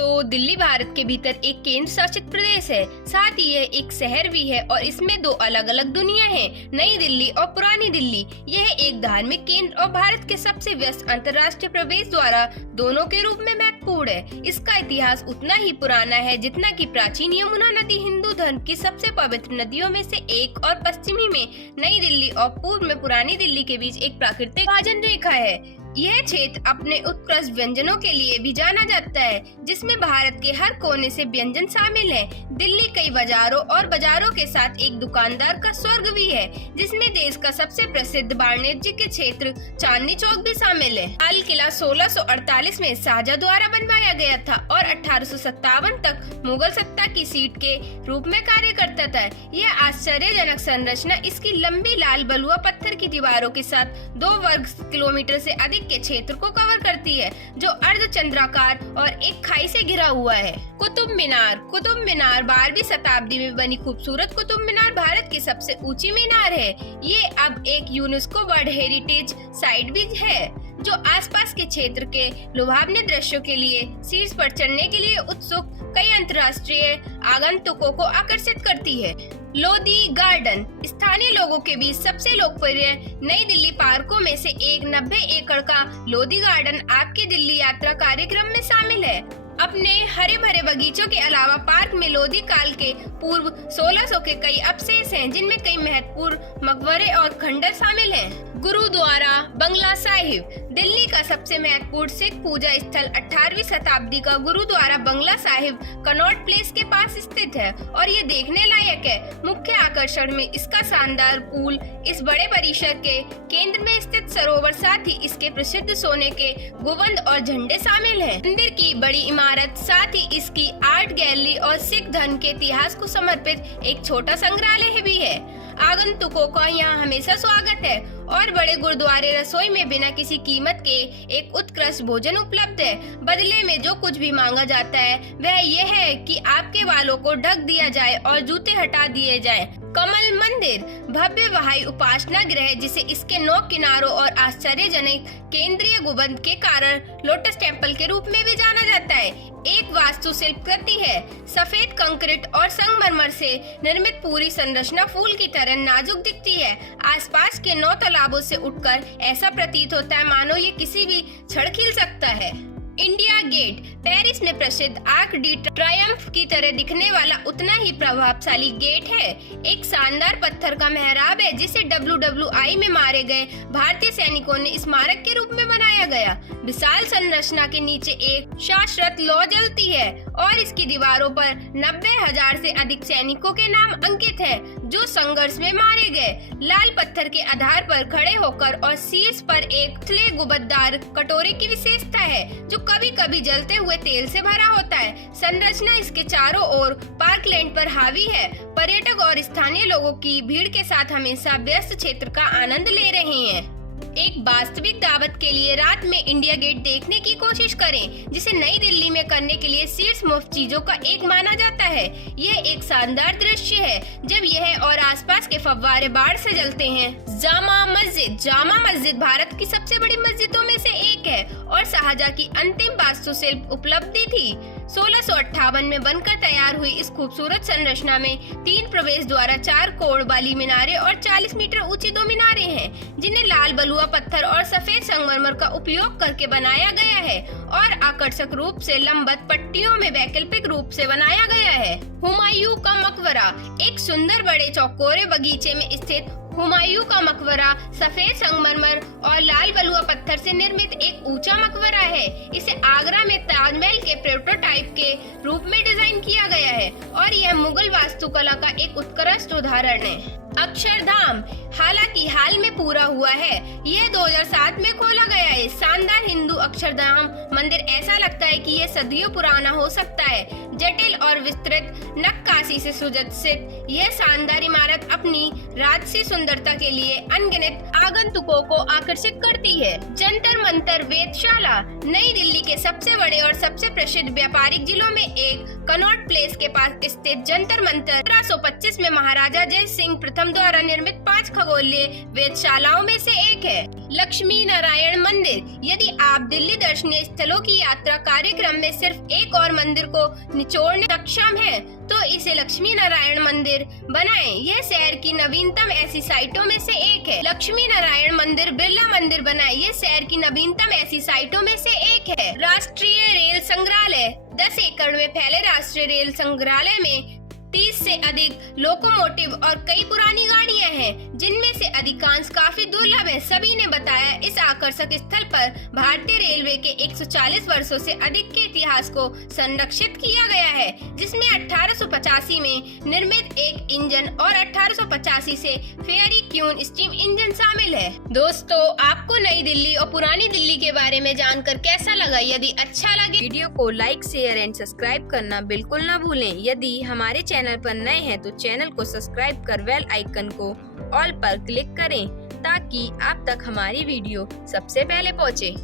दोस्तों, दिल्ली भारत के भीतर एक केंद्र शासित प्रदेश है। साथ ही यह एक शहर भी है और इसमें दो अलग अलग दुनिया हैं, नई दिल्ली और पुरानी दिल्ली। यह एक धार्मिक केंद्र और भारत के सबसे व्यस्त अंतर्राष्ट्रीय प्रवेश द्वारा दोनों के रूप में महत्वपूर्ण है। इसका इतिहास उतना ही पुराना है जितना कि प्राचीन यमुना नदी हिंदू धर्म की सबसे पवित्र नदियों में से एक और पश्चिमी में नई दिल्ली और पूर्व में पुरानी दिल्ली के बीच एक प्राकृतिक विभाजन रेखा है। यह क्षेत्र अपने उत्कृष्ट व्यंजनों के लिए भी जाना जाता है, जिसमें भारत के हर कोने से व्यंजन शामिल हैं। दिल्ली कई बाजारों और बाजारों के साथ एक दुकानदार का स्वर्ग भी है, जिसमें देश का सबसे प्रसिद्ध वाणिज्य के क्षेत्र चांदनी चौक भी शामिल है। लाल किला 1648 में शाहजहां द्वारा बनवाया गया था और 1857 तक मुगल सत्ता की सीट के रूप में कार्य करता था। यह आश्चर्यजनक संरचना इसकी लंबी लाल बलुआ पत्थर की दीवारों के साथ 2 वर्ग किलोमीटर से अधिक के क्षेत्र को कवर करती है, जो अर्धचंद्राकार और एक खाई से घिरा हुआ है। कुतुब मीनार 12वीं शताब्दी में बनी खूबसूरत कुतुब मीनार भारत की सबसे ऊंची मीनार है। ये अब एक यूनेस्को वर्ल्ड हेरिटेज साइट भी है, जो आसपास के क्षेत्र के लुभावने दृश्यों के लिए शीर्ष पर चढ़ने के लिए उत्सुक कई अंतर्राष्ट्रीय आगंतुकों को आकर्षित करती है। लोधी गार्डन स्थानीय लोगों के बीच सबसे लोकप्रिय नई दिल्ली पार्कों में से एक 90 एकड़ का लोधी गार्डन आपकी दिल्ली यात्रा कार्यक्रम में शामिल है। अपने हरे भरे बगीचों के अलावा पार्क में लोधी काल के पूर्व 1600 के कई अवशेष हैं, जिनमें कई महत्वपूर्ण मकबरे और खंडर शामिल हैं। गुरुद्वारा बंगला साहिब दिल्ली का सबसे महत्वपूर्ण सिख पूजा स्थल 18वीं शताब्दी का गुरुद्वारा बंगला साहिब कनॉट प्लेस के पास स्थित है और ये देखने लायक है। मुख्य आकर्षण में इसका शानदार पूल, इस बड़े परिसर के केंद्र में स्थित सरोवर, साथ ही इसके प्रसिद्ध सोने के गुंबद और झंडे शामिल हैं। मंदिर की बड़ी इमारत, साथ ही इसकी आर्ट गैलरी और सिख धर्म के इतिहास को समर्पित एक छोटा संग्रहालय भी है। आगंतुकों का यहाँ हमेशा स्वागत है और बड़े गुरुद्वारे रसोई में बिना किसी कीमत के एक उत्कृष्ट भोजन उपलब्ध है। बदले में जो कुछ भी मांगा जाता है वह यह है कि आपके बालों को ढक दिया जाए और जूते हटा दिए जाएं। कमल मंदिर भव्य बहाई उपासना गृह, जिसे इसके 9 किनारों और आश्चर्यजनक केंद्रीय गुंबद के कारण लोटस टेम्पल के रूप में भी जाना जाता है, एक वास्तुशिल्प कृति है। सफेद कंक्रीट और संगमरमर से निर्मित पूरी संरचना फूल की तरह नाजुक दिखती है। आसपास के 9 तालाबों से उठकर ऐसा प्रतीत होता है मानो ये किसी भी क्षण खिल सकता है। इंडिया गेट पेरिस में प्रसिद्ध आर्क डी ट्रायम्फ की तरह दिखने वाला उतना ही प्रभावशाली गेट है। एक शानदार पत्थर का मेहराब है, जिसे WWI में मारे गए भारतीय सैनिकों ने स्मारक के रूप में बनाया गया। विशाल संरचना के नीचे एक शाश्वत लौ जलती है और इसकी दीवारों पर 90,000 से अधिक सैनिकों के नाम अंकित हैं, जो संघर्ष में मारे गए। लाल पत्थर के आधार पर खड़े होकर और शीर्ष पर एक उथले गुंबददार कटोरे की विशेषता है, जो कभी कभी जलते हुए तेल से भरा होता है। संरचना इसके चारों ओर पार्कलैंड पर हावी है। पर्यटक और स्थानीय लोगों की भीड़ के साथ हमेशा व्यस्त क्षेत्र का आनंद ले रहे हैं। एक वास्तविक दावत के लिए रात में इंडिया गेट देखने की कोशिश करें, जिसे नई दिल्ली में करने के लिए शीर्ष मुफ्त चीजों का एक माना जाता है। यह एक शानदार दृश्य है जब यह और आसपास के फव्वारे बाढ़ से जलते हैं। जामा मस्जिद भारत की सबसे बड़ी मस्जिदों में से एक है और शाहजहां की अंतिम वास्तुशिल्प उपलब्धि थी। 1658 में बनकर तैयार हुई इस खूबसूरत संरचना में 3 प्रवेश द्वार, 4 कोण वाली मीनारें और 40 मीटर ऊंची 2 मीनारें हैं, जिन्हें लाल बलुआ पत्थर और सफेद संगमरमर का उपयोग करके बनाया गया है और आकर्षक रूप से लंबवत पट्टियों में वैकल्पिक रूप से बनाया गया है। हुमायूं का मकबरा एक सुंदर बड़े चौकोरे बगीचे में स्थित हुमायूं का मकबरा सफेद संगमरमर और लाल बलुआ पत्थर से निर्मित एक ऊंचा मकबरा है। इसे आगरा में ताजमहल के प्रोटोटाइप के रूप में डिजाइन किया गया है और यह मुगल वास्तुकला का एक उत्कृष्ट उदाहरण है। अक्षरधाम हालांकि हाल में पूरा हुआ है, यह 2007 में खोला गया है। शानदार हिंदू अक्षरधाम मंदिर ऐसा लगता है कि यह सदियों पुराना हो सकता है। जटिल और विस्तृत नक्काशी से सुसज्जित यह शानदार इमारत अपनी राजसी सुंदरता के लिए अनगिनत आगंतुकों को आकर्षित करती है। जंतर मंतर वेधशाला नई दिल्ली के सबसे बड़े और सबसे प्रसिद्ध व्यापारिक जिलों में एक कनॉट प्लेस के पास स्थित जंतर मंतर 1725 में महाराजा जय सिंह प्रथम प्रथम द्वारा निर्मित 5 खगोलीय वेधशालाओं में से एक है। लक्ष्मी नारायण मंदिर। यदि आप दिल्ली दर्शनीय स्थलों की यात्रा कार्यक्रम में सिर्फ एक और मंदिर को निचोड़ने सक्षम हैं, तो इसे लक्ष्मी नारायण मंदिर बनाएं। यह शहर की नवीनतम ऐसी साइटों में से एक है। लक्ष्मी नारायण मंदिर बिरला मंदिर बनाएं। यह शहर की नवीनतम ऐसी साइटों में से एक है। राष्ट्रीय रेल संग्रहालय। 10 एकड़ में फैले राष्ट्रीय रेल संग्रहालय में 30 से अधिक लोकोमोटिव और कई पुरानी गाड़ियां हैं, जिनमें से अधिकांश काफी दुर्लभ है। सभी ने बताया इस आकर्षक स्थल पर भारतीय रेलवे के 140 वर्षों से अधिक के इतिहास को संरक्षित किया गया है, जिसमें 1885 में निर्मित एक इंजन और 1885 से फेयरी क्यून स्टीम इंजन शामिल है। दोस्तों, आपको नई दिल्ली और पुरानी दिल्ली के बारे में जानकर कैसा लगा? यदि अच्छा लगे वीडियो को लाइक, शेयर एंड सब्सक्राइब करना बिल्कुल न भूलें। यदि हमारे चैनल पर नए हैं तो चैनल को सब्सक्राइब कर बेल आइकन को ऑल पर क्लिक करें, ताकि आप तक हमारी वीडियो सबसे पहले पहुंचे।